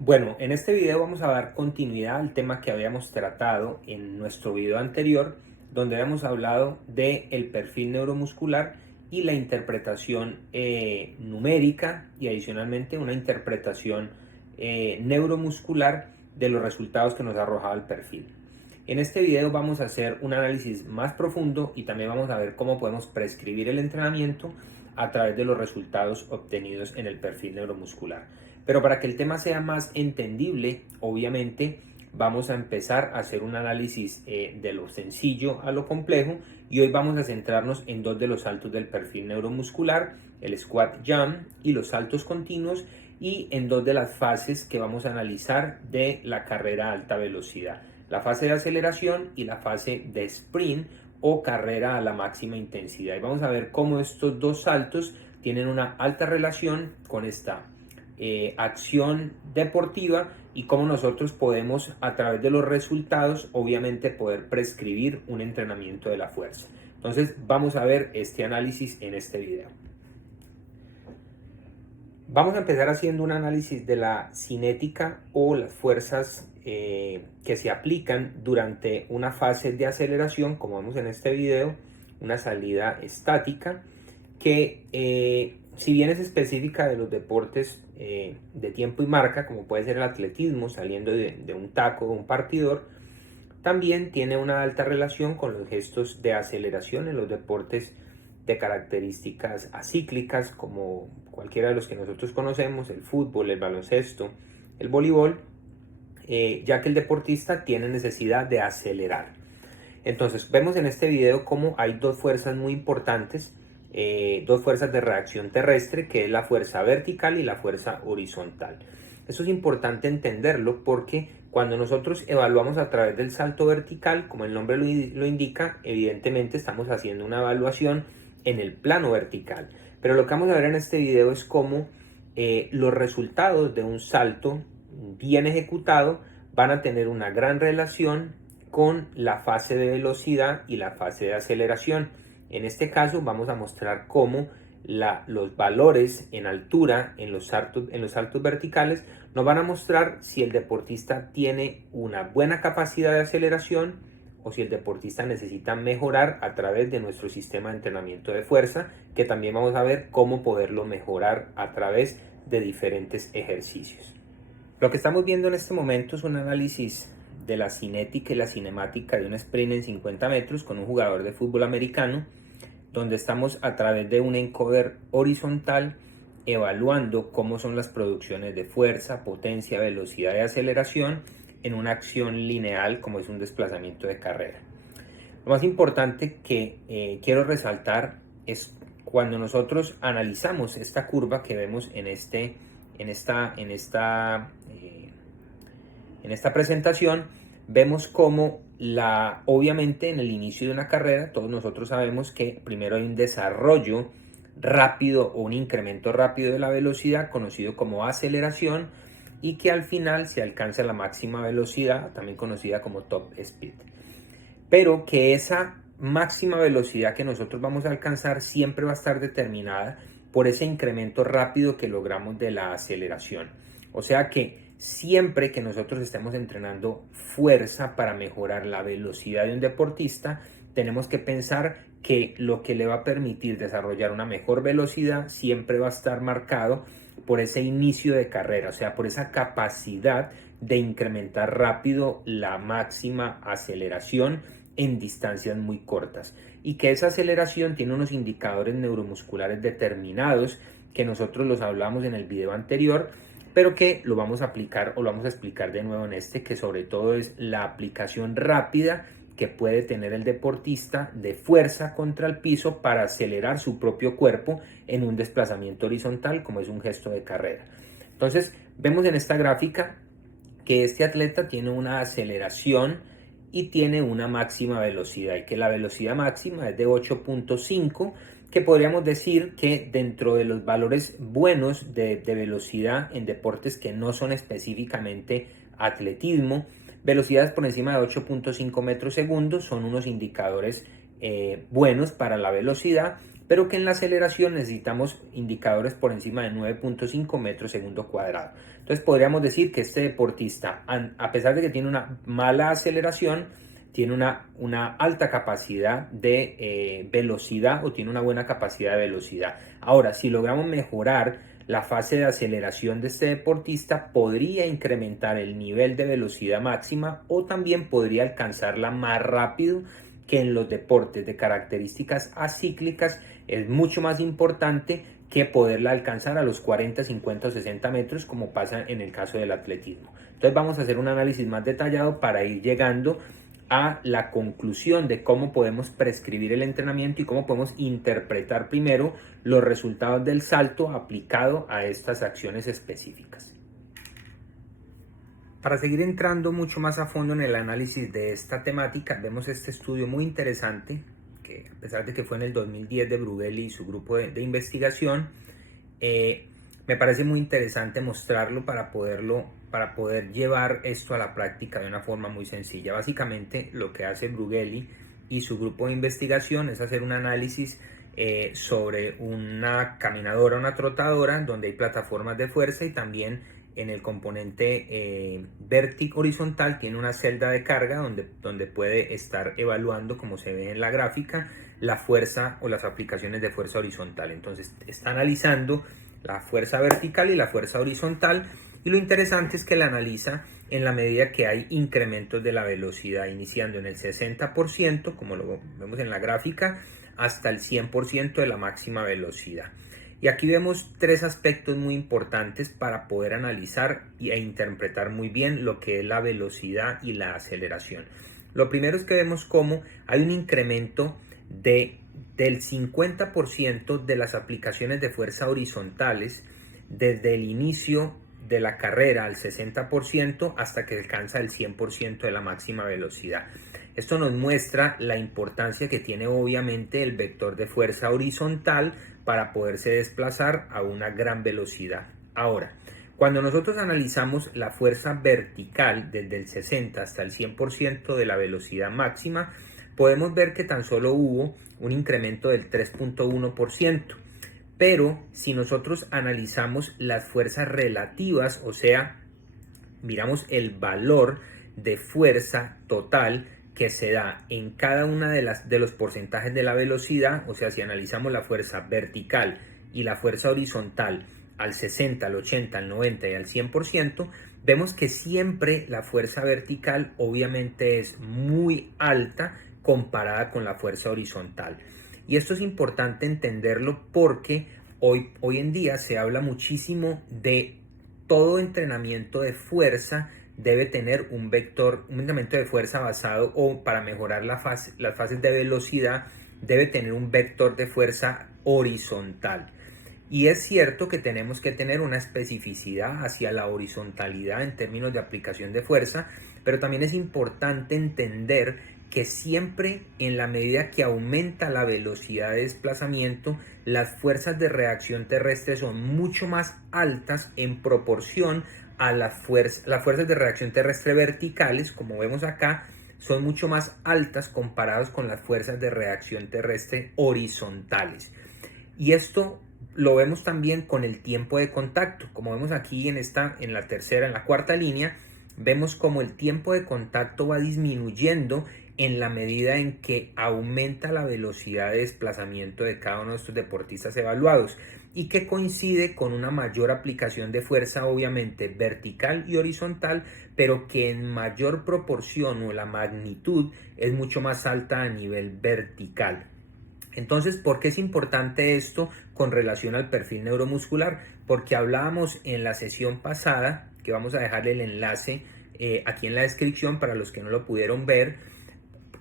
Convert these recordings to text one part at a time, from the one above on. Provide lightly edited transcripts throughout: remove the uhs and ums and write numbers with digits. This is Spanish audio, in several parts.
Bueno, en este video vamos a dar continuidad al tema que habíamos tratado en nuestro video anterior, donde habíamos hablado del perfil neuromuscular y la interpretación numérica y adicionalmente una interpretación neuromuscular de los resultados que nos arrojaba el perfil. En este video vamos a hacer un análisis más profundo y también vamos a ver cómo podemos prescribir el entrenamiento a través de los resultados obtenidos en el perfil neuromuscular. Pero para que el tema sea más entendible, obviamente vamos a empezar a hacer un análisis de lo sencillo a lo complejo y hoy vamos a centrarnos en dos de los saltos del perfil neuromuscular, el squat jump y los saltos continuos, y en dos de las fases que vamos a analizar de la carrera a alta velocidad, la fase de aceleración y la fase de sprint o carrera a la máxima intensidad. Y vamos a ver cómo estos dos saltos tienen una alta relación con esta acción deportiva y cómo nosotros podemos, a través de los resultados, obviamente poder prescribir un entrenamiento de la fuerza. Entonces vamos a ver este análisis en este video. Vamos a empezar haciendo un análisis de la cinética o las fuerzas que se aplican durante una fase de aceleración, como vemos en este video, una salida estática que si bien es específica de los deportes de tiempo y marca, como puede ser el atletismo, saliendo de un taco o un partidor, también tiene una alta relación con los gestos de aceleración en los deportes de características acíclicas, como cualquiera de los que nosotros conocemos, el fútbol, el baloncesto, el voleibol, ya que el deportista tiene necesidad de acelerar. Entonces vemos en este video cómo hay dos fuerzas muy importantes, dos fuerzas de reacción terrestre, que es la fuerza vertical y la fuerza horizontal. Eso es importante entenderlo porque cuando nosotros evaluamos a través del salto vertical, como el nombre lo indica, evidentemente estamos haciendo una evaluación en el plano vertical. Pero lo que vamos a ver en este video es cómo los resultados de un salto bien ejecutado van a tener una gran relación con la fase de velocidad y la fase de aceleración. En este caso vamos a mostrar cómo los valores en altura en los saltos verticales nos van a mostrar si el deportista tiene una buena capacidad de aceleración o si el deportista necesita mejorar a través de nuestro sistema de entrenamiento de fuerza, que también vamos a ver cómo poderlo mejorar a través de diferentes ejercicios. Lo que estamos viendo en este momento es un análisis de la cinética y la cinemática de un sprint en 50 metros con un jugador de fútbol americano, donde estamos a través de un encoder horizontal evaluando cómo son las producciones de fuerza, potencia, velocidad y aceleración en una acción lineal como es un desplazamiento de carrera. Lo más importante que quiero resaltar es cuando nosotros analizamos esta curva que vemos en esta presentación, vemos cómo obviamente en el inicio de una carrera todos nosotros sabemos que primero hay un desarrollo rápido o un incremento rápido de la velocidad conocido como aceleración, y que al final se alcanza la máxima velocidad, también conocida como top speed. Pero que esa máxima velocidad que nosotros vamos a alcanzar siempre va a estar determinada por ese incremento rápido que logramos de la aceleración. O sea que siempre que nosotros estemos entrenando fuerza para mejorar la velocidad de un deportista, tenemos que pensar que lo que le va a permitir desarrollar una mejor velocidad siempre va a estar marcado por ese inicio de carrera, o sea, por esa capacidad de incrementar rápido la máxima aceleración en distancias muy cortas, y que esa aceleración tiene unos indicadores neuromusculares determinados que nosotros los hablamos en el video anterior, pero que lo vamos a aplicar o lo vamos a explicar de nuevo en este, que sobre todo es la aplicación rápida que puede tener el deportista de fuerza contra el piso para acelerar su propio cuerpo en un desplazamiento horizontal como es un gesto de carrera. Entonces vemos en esta gráfica que este atleta tiene una aceleración y tiene una máxima velocidad, y que la velocidad máxima es de 8.5, que podríamos decir que dentro de los valores buenos de velocidad en deportes que no son específicamente atletismo, velocidades por encima de 8.5 metros segundos son unos indicadores buenos para la velocidad, pero que en la aceleración necesitamos indicadores por encima de 9.5 metros segundo cuadrado. Entonces podríamos decir que este deportista, a pesar de que tiene una mala aceleración, tiene una alta capacidad de velocidad o tiene una buena capacidad de velocidad. Ahora, si logramos mejorar la fase de aceleración de este deportista, podría incrementar el nivel de velocidad máxima o también podría alcanzarla más rápido, que en los deportes de características acíclicas es mucho más importante que poderla alcanzar a los 40, 50 o 60 metros, como pasa en el caso del atletismo. Entonces vamos a hacer un análisis más detallado para ir llegando a la conclusión de cómo podemos prescribir el entrenamiento y cómo podemos interpretar primero los resultados del salto aplicado a estas acciones específicas. Para seguir entrando mucho más a fondo en el análisis de esta temática, vemos este estudio muy interesante, que a pesar de que fue en el 2010 de Brugelli y su grupo de investigación, me parece muy interesante mostrarlo para poder llevar esto a la práctica de una forma muy sencilla. Básicamente lo que hace Brugelli y su grupo de investigación es hacer un análisis sobre una caminadora, una trotadora, donde hay plataformas de fuerza y también en el componente horizontal tiene una celda de carga donde puede estar evaluando, como se ve en la gráfica, la fuerza o las aplicaciones de fuerza horizontal. Entonces está analizando la fuerza vertical y la fuerza horizontal, y lo interesante es que la analiza en la medida que hay incrementos de la velocidad, iniciando en el 60%, como lo vemos en la gráfica, hasta el 100% de la máxima velocidad. Y aquí vemos tres aspectos muy importantes para poder analizar e interpretar muy bien lo que es la velocidad y la aceleración. Lo primero es que vemos cómo hay un incremento del 50% de las aplicaciones de fuerza horizontales desde el inicio de la carrera al 60% hasta que alcanza el 100% de la máxima velocidad. Esto nos muestra la importancia que tiene obviamente el vector de fuerza horizontal para poderse desplazar a una gran velocidad. Ahora, cuando nosotros analizamos la fuerza vertical desde el 60 hasta el 100% de la velocidad máxima, podemos ver que tan solo hubo un incremento del 3.1%. Pero si nosotros analizamos las fuerzas relativas, o sea, miramos el valor de fuerza total que se da en cada una de los porcentajes de la velocidad, o sea, si analizamos la fuerza vertical y la fuerza horizontal al 60, al 80, al 90 y al 100%, vemos que siempre la fuerza vertical obviamente es muy alta comparada con la fuerza horizontal. Y esto es importante entenderlo porque hoy en día se habla muchísimo de todo entrenamiento de fuerza debe tener un entrenamiento de fuerza basado, o para mejorar las fases de velocidad, debe tener un vector de fuerza horizontal. Y es cierto que tenemos que tener una especificidad hacia la horizontalidad en términos de aplicación de fuerza, pero también es importante entender que siempre en la medida que aumenta la velocidad de desplazamiento, las fuerzas de reacción terrestre son mucho más altas en proporción a las fuerzas de reacción terrestre verticales, como vemos acá, son mucho más altas comparadas con las fuerzas de reacción terrestre horizontales. Y esto lo vemos también con el tiempo de contacto. Como vemos aquí en la cuarta línea, vemos como el tiempo de contacto va disminuyendo en la medida en que aumenta la velocidad de desplazamiento de cada uno de estos deportistas evaluados, y que coincide con una mayor aplicación de fuerza, obviamente vertical y horizontal, pero que en mayor proporción o la magnitud es mucho más alta a nivel vertical. Entonces, ¿por qué es importante esto con relación al perfil neuromuscular? Porque hablábamos en la sesión pasada, que vamos a dejarle el enlace aquí en la descripción para los que no lo pudieron ver.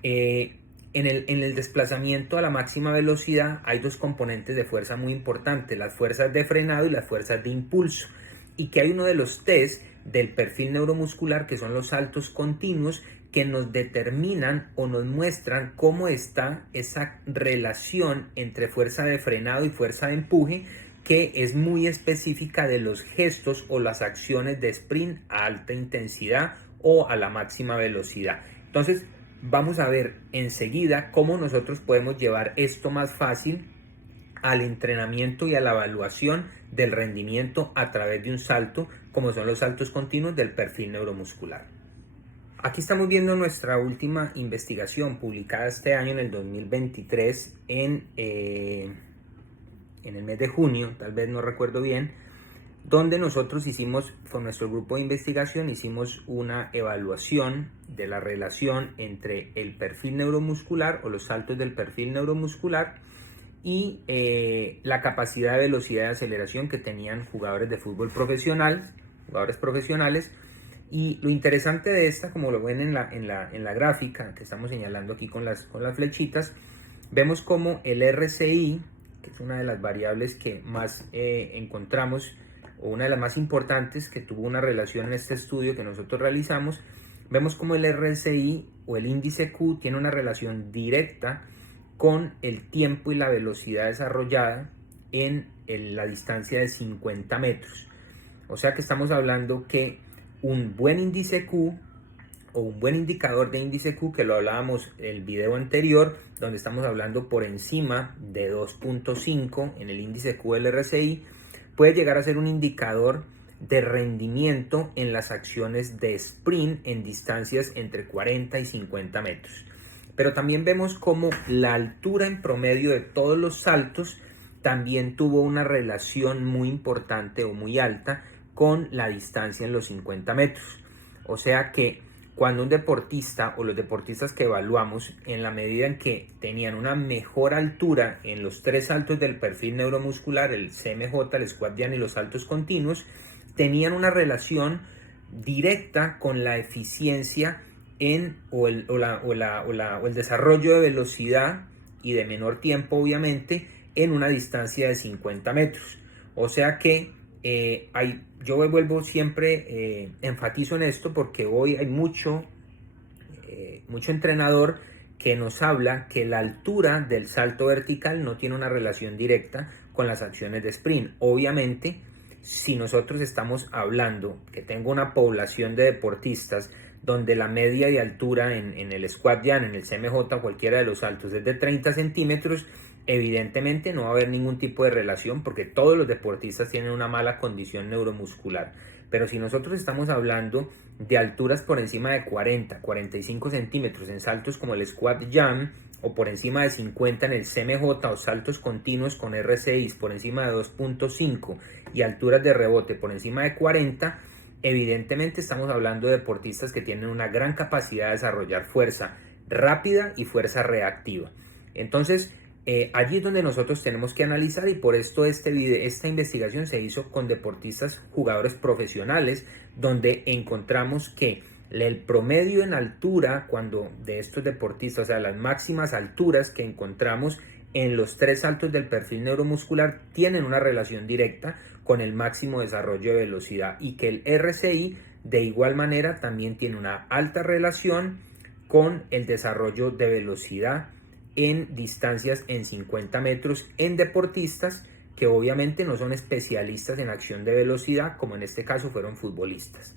En el desplazamiento a la máxima velocidad hay dos componentes de fuerza muy importantes, las fuerzas de frenado y las fuerzas de impulso, y que hay uno de los test del perfil neuromuscular que son los saltos continuos, que nos determinan o nos muestran cómo está esa relación entre fuerza de frenado y fuerza de empuje, que es muy específica de los gestos o las acciones de sprint a alta intensidad o a la máxima velocidad. Entonces vamos a ver enseguida cómo nosotros podemos llevar esto más fácil al entrenamiento y a la evaluación del rendimiento a través de un salto como son los saltos continuos del perfil neuromuscular. Aquí estamos viendo nuestra última investigación publicada este año en el 2023 en el mes de junio, tal vez no recuerdo bien, donde nosotros hicimos, con nuestro grupo de investigación, hicimos una evaluación de la relación entre el perfil neuromuscular o los saltos del perfil neuromuscular y la capacidad de velocidad de aceleración que tenían jugadores de fútbol profesional, jugadores profesionales. Y lo interesante de esta, como lo ven en la gráfica que estamos señalando aquí con las flechitas, vemos como el RCI, que es una de las variables que más encontramos, o una de las más importantes que tuvo una relación en este estudio que nosotros realizamos, vemos como el RSI o el índice Q tiene una relación directa con el tiempo y la velocidad desarrollada en la distancia de 50 metros. O sea que estamos hablando que un buen índice Q o un buen indicador de índice Q, que lo hablábamos en el video anterior, donde estamos hablando por encima de 2.5 en el índice Q del RSI, puede llegar a ser un indicador de rendimiento en las acciones de sprint en distancias entre 40 y 50 metros. Pero también vemos como la altura en promedio de todos los saltos también tuvo una relación muy importante o muy alta con la distancia en los 50 metros. O sea que cuando un deportista o los deportistas que evaluamos, en la medida en que tenían una mejor altura en los tres saltos del perfil neuromuscular, el CMJ, el squat jump y los saltos continuos, tenían una relación directa con la eficiencia o el desarrollo de velocidad y de menor tiempo, obviamente, en una distancia de 50 metros. O sea que yo vuelvo siempre, enfatizo en esto porque hoy hay mucho entrenador que nos habla que la altura del salto vertical no tiene una relación directa con las acciones de sprint. Obviamente, si nosotros estamos hablando que tengo una población de deportistas donde la media de altura en el squat jump, en el CMJ, cualquiera de los saltos es de 30 centímetros, evidentemente no va a haber ningún tipo de relación porque todos los deportistas tienen una mala condición neuromuscular. Pero si nosotros estamos hablando de alturas por encima de 40, 45 centímetros en saltos como el squat jump, o por encima de 50 en el CMJ, o saltos continuos con RSI por encima de 2.5 y alturas de rebote por encima de 40, evidentemente estamos hablando de deportistas que tienen una gran capacidad de desarrollar fuerza rápida y fuerza reactiva. Entonces, allí es donde nosotros tenemos que analizar, y por esto esta investigación se hizo con deportistas, jugadores profesionales, donde encontramos que el promedio en altura de estos deportistas, o sea, las máximas alturas que encontramos en los tres saltos del perfil neuromuscular, tienen una relación directa con el máximo desarrollo de velocidad, y que el RSI de igual manera también tiene una alta relación con el desarrollo de velocidad en distancias en 50 metros en deportistas que obviamente no son especialistas en acción de velocidad, como en este caso fueron futbolistas.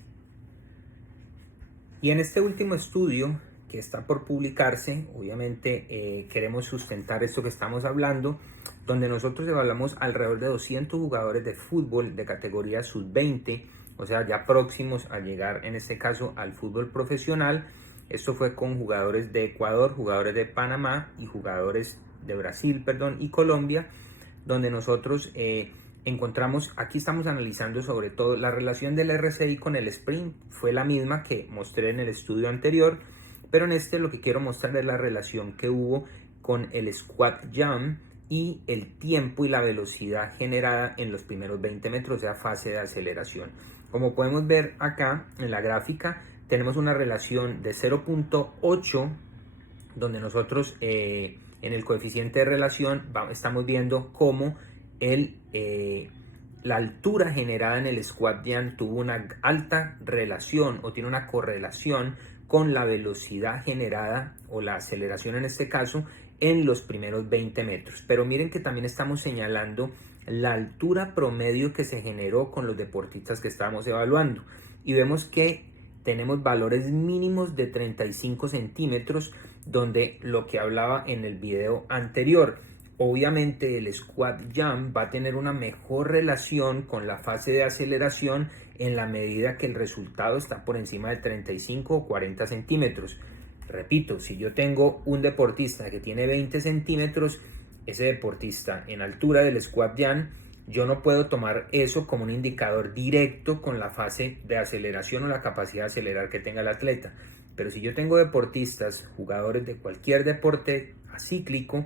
Y en este último estudio que está por publicarse, obviamente queremos sustentar esto que estamos hablando, donde nosotros evaluamos alrededor de 200 jugadores de fútbol de categoría sub-20, o sea, ya próximos a llegar en este caso al fútbol profesional. Esto fue con jugadores de Ecuador, jugadores de Panamá y jugadores de Brasil, y Colombia, donde nosotros encontramos, aquí estamos analizando sobre todo la relación del RSI con el sprint. Fue la misma que mostré en el estudio anterior, pero en este lo que quiero mostrar es la relación que hubo con el squat jump y el tiempo y la velocidad generada en los primeros 20 metros, o sea, fase de aceleración. Como podemos ver acá en la gráfica, tenemos una relación de 0.8, donde nosotros en el coeficiente de relación estamos viendo cómo la altura generada en el squat jump tuvo una alta relación, o tiene una correlación con la velocidad generada, o la aceleración en este caso, en los primeros 20 metros. Pero miren que también estamos señalando la altura promedio que se generó con los deportistas que estábamos evaluando, y vemos que tenemos valores mínimos de 35 centímetros, donde lo que hablaba en el video anterior, obviamente el squat jump va a tener una mejor relación con la fase de aceleración en la medida que el resultado está por encima de 35 o 40 centímetros. Repito, si yo tengo un deportista que tiene 20 centímetros, ese deportista en altura del squat jam, yo no puedo tomar eso como un indicador directo con la fase de aceleración o la capacidad de acelerar que tenga el atleta. Pero si yo tengo deportistas, jugadores de cualquier deporte acíclico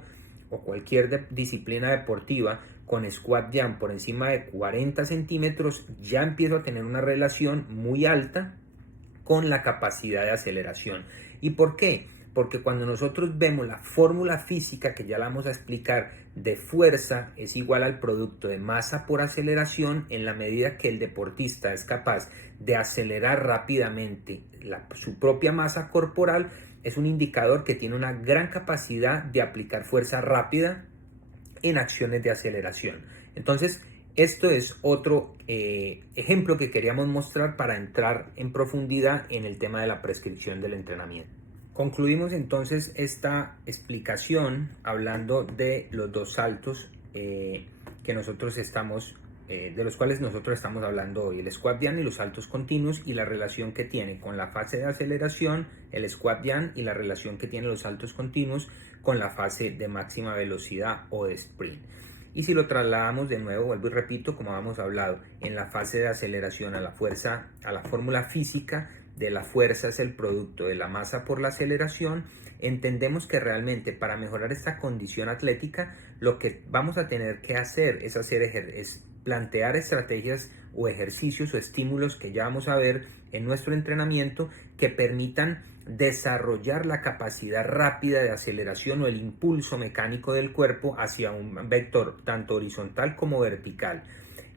o cualquier disciplina deportiva con squat jam por encima de 40 centímetros, ya empiezo a tener una relación muy alta con la capacidad de aceleración. ¿Y por qué? Porque cuando nosotros vemos la fórmula física, que ya la vamos a explicar, de fuerza es igual al producto de masa por aceleración, en la medida que el deportista es capaz de acelerar rápidamente su propia masa corporal, es un indicador que tiene una gran capacidad de aplicar fuerza rápida en acciones de aceleración. Entonces, esto es otro ejemplo que queríamos mostrar para entrar en profundidad en el tema de la prescripción del entrenamiento. Concluimos entonces esta explicación hablando de los dos saltos de los cuales nosotros estamos hablando hoy, el squat jam y los saltos continuos, y la relación que tiene con la fase de aceleración, el squat jam, y la relación que tiene los saltos continuos con la fase de máxima velocidad o de sprint. Y si lo trasladamos de nuevo, vuelvo y repito, como habíamos hablado, en la fase de aceleración a la fuerza, a la fórmula física de la fuerza es el producto de la masa por la aceleración, entendemos que realmente para mejorar esta condición atlética lo que vamos a tener que hacer es plantear estrategias o ejercicios o estímulos que ya vamos a ver en nuestro entrenamiento que permitan desarrollar la capacidad rápida de aceleración o el impulso mecánico del cuerpo hacia un vector tanto horizontal como vertical.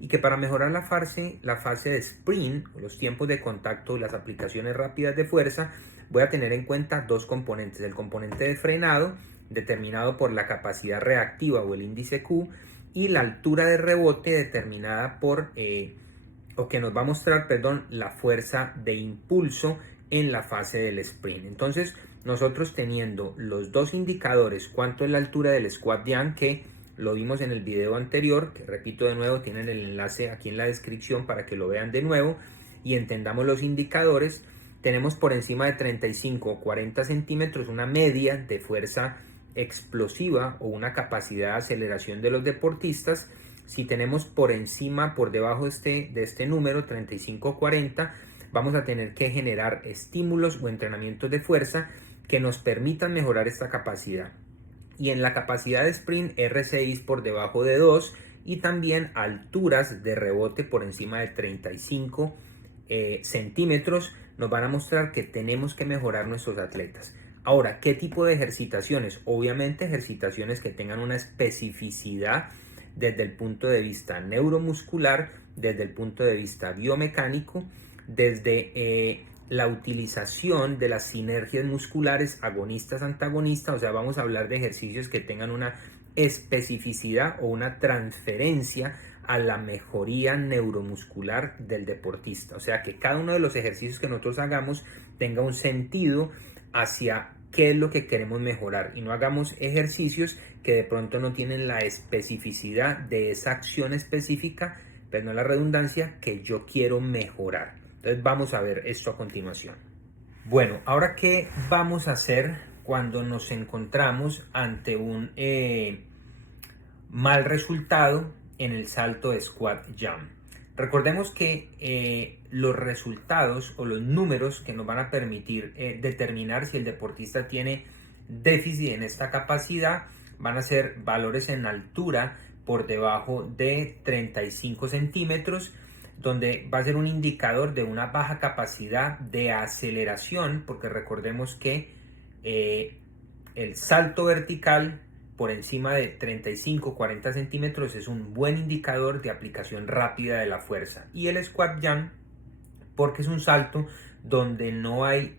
Y que para mejorar la fase de sprint, los tiempos de contacto y las aplicaciones rápidas de fuerza, voy a tener en cuenta dos componentes: el componente de frenado, determinado por la capacidad reactiva o el índice Q, y la altura de rebote, determinada por, o que nos va a mostrar, la fuerza de impulso en la fase del sprint. Entonces, nosotros teniendo los dos indicadores, cuánto es la altura del squat jam, que lo vimos en el video anterior, que repito de nuevo, tienen el enlace aquí en la descripción para que lo vean de nuevo y entendamos los indicadores. Tenemos por encima de 35 o 40 centímetros una media de fuerza explosiva o una capacidad de aceleración de los deportistas. Si tenemos por encima, por debajo de este número, 35 o 40, vamos a tener que generar estímulos o entrenamientos de fuerza que nos permitan mejorar esta capacidad. Y en la capacidad de sprint, R6 por debajo de 2, y también alturas de rebote por encima de 35 centímetros nos van a mostrar que tenemos que mejorar nuestros atletas. Ahora, ¿qué tipo de ejercitaciones? Obviamente ejercitaciones que tengan una especificidad desde el punto de vista neuromuscular, desde el punto de vista biomecánico, desde la utilización de las sinergias musculares agonistas-antagonistas. O sea, vamos a hablar de ejercicios que tengan una especificidad o una transferencia a la mejoría neuromuscular del deportista. O sea, que cada uno de los ejercicios que nosotros hagamos tenga un sentido hacia qué es lo que queremos mejorar, y no hagamos ejercicios que de pronto no tienen la especificidad de esa acción específica, pero no la redundancia, que yo quiero mejorar. Entonces vamos a ver esto a continuación. Bueno, ahora, ¿qué vamos a hacer cuando nos encontramos ante un mal resultado en el salto de squat jam? Recordemos que los resultados o los números que nos van a permitir determinar si el deportista tiene déficit en esta capacidad van a ser valores en altura por debajo de 35 centímetros, donde va a ser un indicador de una baja capacidad de aceleración, porque recordemos que el salto vertical por encima de 35-40 centímetros es un buen indicador de aplicación rápida de la fuerza, y el squat jam porque es un salto donde no hay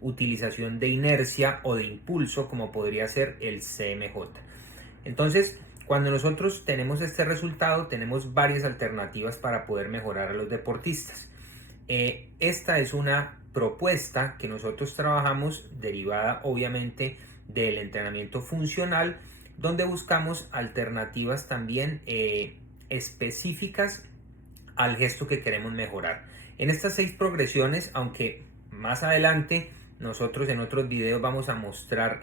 utilización de inercia o de impulso como podría ser el CMJ. Entonces, cuando nosotros tenemos este resultado, tenemos varias alternativas para poder mejorar a los deportistas. Esta es una propuesta que nosotros trabajamos, derivada obviamente del entrenamiento funcional, donde buscamos alternativas también específicas al gesto que queremos mejorar. En estas 6 progresiones, aunque más adelante nosotros en otros videos vamos a mostrar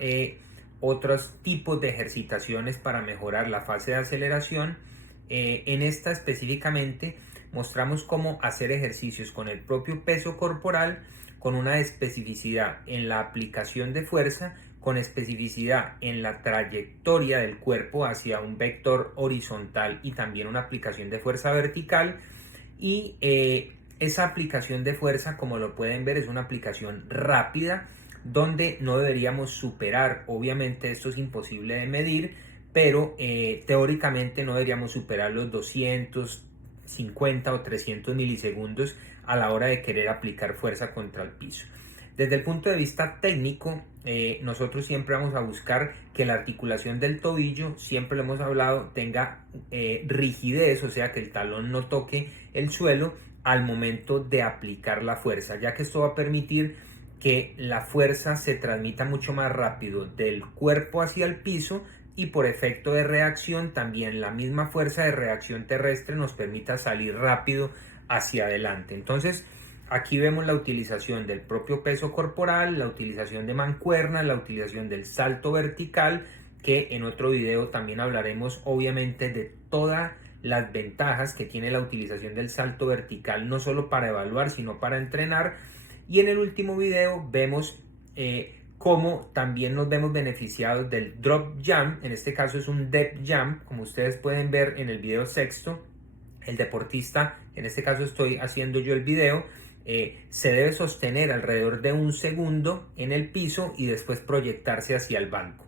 otros tipos de ejercitaciones para mejorar la fase de aceleración, en esta específicamente mostramos cómo hacer ejercicios con el propio peso corporal, con una especificidad en la aplicación de fuerza, con especificidad en la trayectoria del cuerpo hacia un vector horizontal y también una aplicación de fuerza vertical. Y esa aplicación de fuerza, como lo pueden ver, es una aplicación rápida donde no deberíamos superar, obviamente esto es imposible de medir, pero teóricamente no deberíamos superar los 250 o 300 milisegundos a la hora de querer aplicar fuerza contra el piso. Desde el punto de vista técnico, nosotros siempre vamos a buscar que la articulación del tobillo, siempre lo hemos hablado, tenga rigidez, o sea que el talón no toque el suelo al momento de aplicar la fuerza, ya que esto va a permitir que la fuerza se transmita mucho más rápido del cuerpo hacia el piso y por efecto de reacción también la misma fuerza de reacción terrestre nos permita salir rápido hacia adelante. Entonces aquí vemos la utilización del propio peso corporal, la utilización de mancuernas, la utilización del salto vertical, que en otro video también hablaremos obviamente de todas las ventajas que tiene la utilización del salto vertical, no solo para evaluar sino para entrenar. Y en el último video vemos cómo también nos vemos beneficiados del drop jump, en este caso es un depth jump, como ustedes pueden ver en el video sexto. El deportista, en este caso estoy haciendo yo el video, se debe sostener alrededor de 1 segundo en el piso y después proyectarse hacia el banco.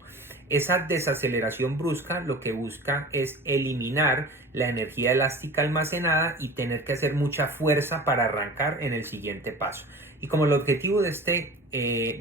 Esa desaceleración brusca lo que busca es eliminar la energía elástica almacenada y tener que hacer mucha fuerza para arrancar en el siguiente paso. Y como el objetivo de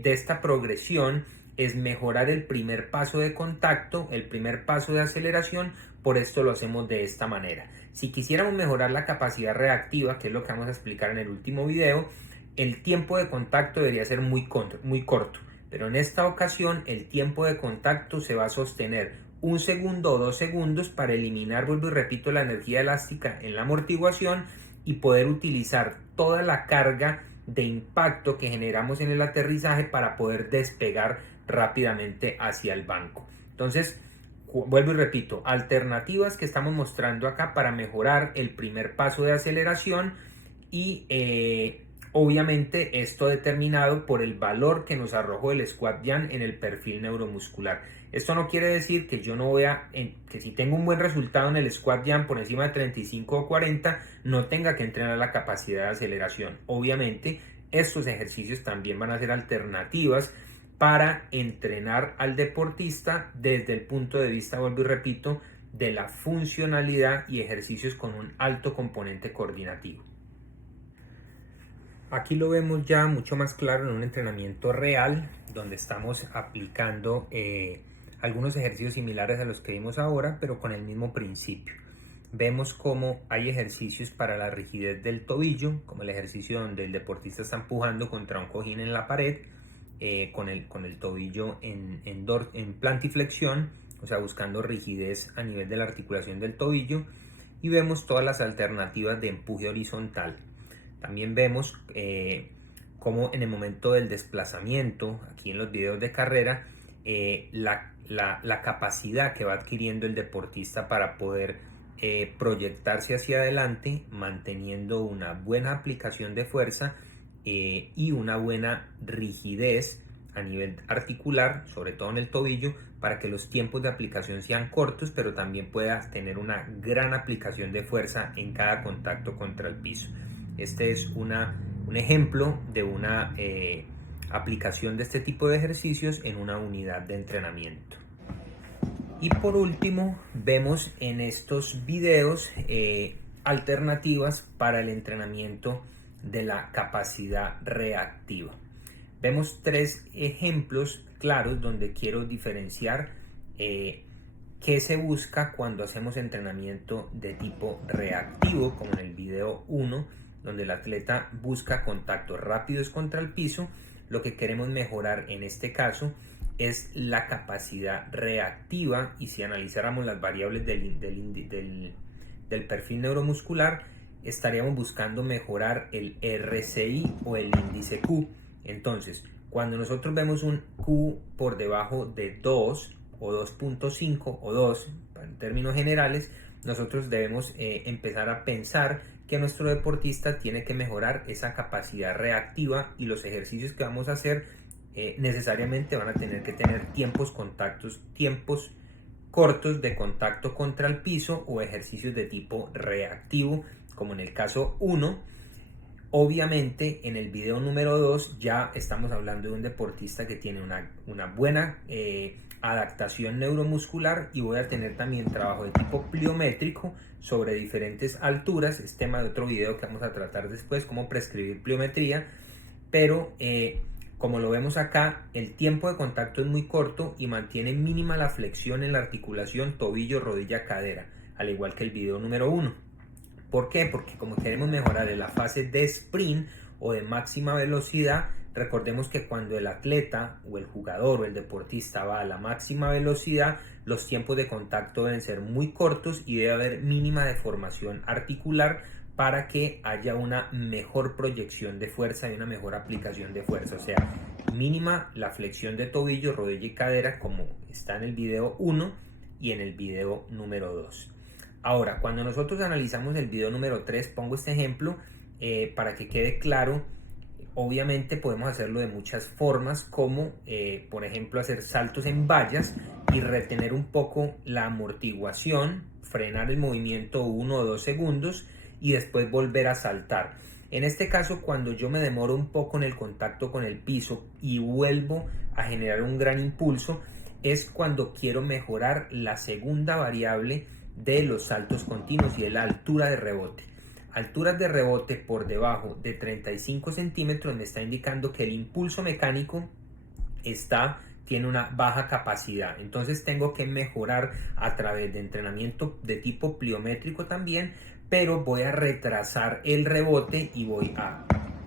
esta progresión es mejorar el primer paso de contacto, el primer paso de aceleración, por esto lo hacemos de esta manera. Si quisiéramos mejorar la capacidad reactiva, que es lo que vamos a explicar en el último video, el tiempo de contacto debería ser muy corto. Pero en esta ocasión el tiempo de contacto se va a sostener 1 segundo o 2 segundos para eliminar, vuelvo y repito, la energía elástica en la amortiguación y poder utilizar toda la carga de impacto que generamos en el aterrizaje para poder despegar rápidamente hacia el banco. Entonces, vuelvo y repito, alternativas que estamos mostrando acá para mejorar el primer paso de aceleración y obviamente esto determinado por el valor que nos arrojó el squat jump en el perfil neuromuscular. Esto no quiere decir que yo no que si tengo un buen resultado en el squat jump por encima de 35 o 40, no tenga que entrenar la capacidad de aceleración. Obviamente, estos ejercicios también van a ser alternativas para entrenar al deportista desde el punto de vista, vuelvo y repito, de la funcionalidad y ejercicios con un alto componente coordinativo. Aquí lo vemos ya mucho más claro en un entrenamiento real, donde estamos aplicando algunos ejercicios similares a los que vimos ahora, pero con el mismo principio. Vemos cómo hay ejercicios para la rigidez del tobillo, como el ejercicio donde el deportista está empujando contra un cojín en la pared, con el tobillo en plantiflexión, o sea, buscando rigidez a nivel de la articulación del tobillo. Y vemos todas las alternativas de empuje horizontal. También vemos cómo en el momento del desplazamiento, aquí en los videos de carrera, la capacidad que va adquiriendo el deportista para poder proyectarse hacia adelante, manteniendo una buena aplicación de fuerza y una buena rigidez a nivel articular, sobre todo en el tobillo, para que los tiempos de aplicación sean cortos, pero también puedas tener una gran aplicación de fuerza en cada contacto contra el piso. Este es un ejemplo de una aplicación de este tipo de ejercicios en una unidad de entrenamiento. Y por último, vemos en estos videos alternativas para el entrenamiento de la capacidad reactiva. Vemos 3 ejemplos claros donde quiero diferenciar qué se busca cuando hacemos entrenamiento de tipo reactivo, como en el video 1, donde el atleta busca contactos rápidos contra el piso. Lo que queremos mejorar en este caso es la capacidad reactiva, y si analizáramos las variables del perfil neuromuscular, estaríamos buscando mejorar el RSI o el índice Q. Entonces, cuando nosotros vemos un Q por debajo de 2 o 2.5 o 2, en términos generales, nosotros debemos empezar a pensar que nuestro deportista tiene que mejorar esa capacidad reactiva, y los ejercicios que vamos a hacer necesariamente van a tener que tener tiempos cortos de contacto contra el piso o ejercicios de tipo reactivo, como en el caso 1. Obviamente en el video número 2 ya estamos hablando de un deportista que tiene una buena adaptación neuromuscular, y voy a tener también trabajo de tipo pliométrico sobre diferentes alturas. Es tema de otro video que vamos a tratar después, cómo prescribir pliometría, pero como lo vemos acá, el tiempo de contacto es muy corto y mantiene mínima la flexión en la articulación tobillo, rodilla, cadera, al igual que el video número 1. ¿Por qué? Porque como queremos mejorar en la fase de sprint o de máxima velocidad, recordemos que cuando el atleta o el jugador o el deportista va a la máxima velocidad, los tiempos de contacto deben ser muy cortos y debe haber mínima deformación articular para que haya una mejor proyección de fuerza y una mejor aplicación de fuerza. O sea, mínima la flexión de tobillo, rodilla y cadera, como está en el video 1 y en el video número 2. Ahora, cuando nosotros analizamos el video número 3, pongo este ejemplo para que quede claro. Obviamente podemos hacerlo de muchas formas, como por ejemplo hacer saltos en vallas y retener un poco la amortiguación, frenar el movimiento 1 o 2 segundos y después volver a saltar. En este caso, cuando yo me demoro un poco en el contacto con el piso y vuelvo a generar un gran impulso, es cuando quiero mejorar la segunda variable de los saltos continuos, y es la altura de rebote. Alturas de rebote por debajo de 35 centímetros me está indicando que el impulso mecánico tiene una baja capacidad. Entonces tengo que mejorar a través de entrenamiento de tipo pliométrico también, pero voy a retrasar el rebote y voy a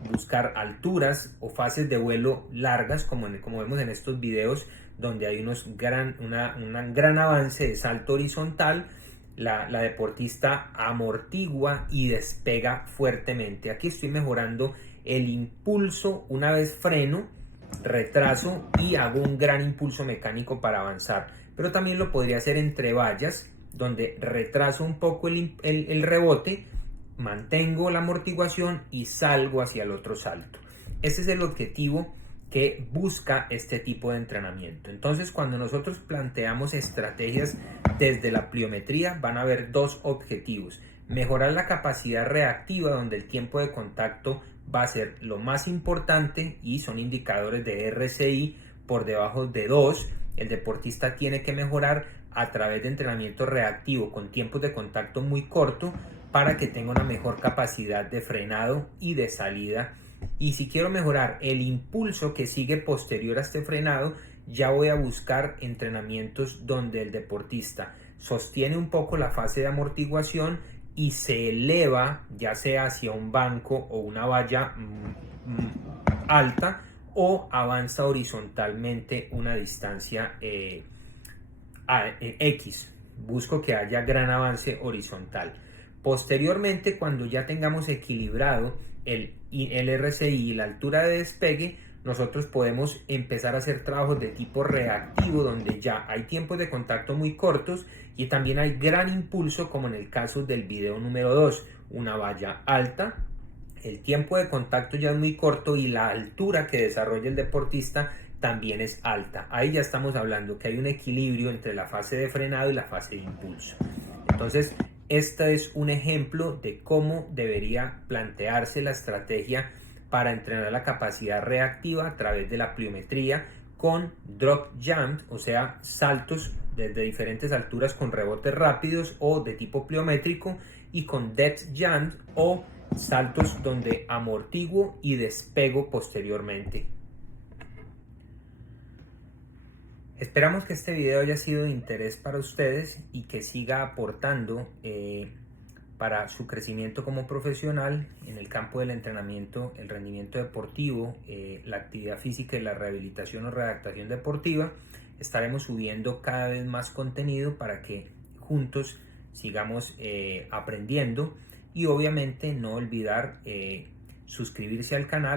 buscar alturas o fases de vuelo largas, como vemos en estos videos, donde hay un gran avance de salto horizontal. La deportista amortigua y despega fuertemente. Aquí estoy mejorando el impulso una vez freno, retraso y hago un gran impulso mecánico para avanzar. Pero también lo podría hacer entre vallas, donde retraso un poco el rebote, mantengo la amortiguación y salgo hacia el otro salto. Ese es el objetivo que busca este tipo de entrenamiento. Entonces, cuando nosotros planteamos estrategias desde la pliometría, van a haber dos objetivos: mejorar la capacidad reactiva, donde el tiempo de contacto va a ser lo más importante y son indicadores de RSI por debajo de 2. El deportista tiene que mejorar a través de entrenamiento reactivo con tiempos de contacto muy corto para que tenga una mejor capacidad de frenado y de salida. Y si quiero mejorar el impulso que sigue posterior a este frenado, ya voy a buscar entrenamientos donde el deportista sostiene un poco la fase de amortiguación y se eleva, ya sea hacia un banco o una valla alta, o avanza horizontalmente una distancia X. Busco que haya gran avance horizontal. Posteriormente, cuando ya tengamos equilibrado el RSI y la altura de despegue, nosotros podemos empezar a hacer trabajos de tipo reactivo, donde ya hay tiempos de contacto muy cortos y también hay gran impulso, como en el caso del video número 2, una valla alta. El tiempo de contacto ya es muy corto y la altura que desarrolla el deportista también es alta. Ahí ya estamos hablando que hay un equilibrio entre la fase de frenado y la fase de impulso. Entonces, este es un ejemplo de cómo debería plantearse la estrategia para entrenar la capacidad reactiva a través de la pliometría con drop jump, o sea, saltos desde diferentes alturas con rebotes rápidos o de tipo pliométrico, y con depth jump o saltos donde amortiguo y despego posteriormente. Esperamos que este video haya sido de interés para ustedes y que siga aportando para su crecimiento como profesional en el campo del entrenamiento, el rendimiento deportivo, la actividad física y la rehabilitación o readaptación deportiva. Estaremos subiendo cada vez más contenido para que juntos sigamos aprendiendo y obviamente no olvidar suscribirse al canal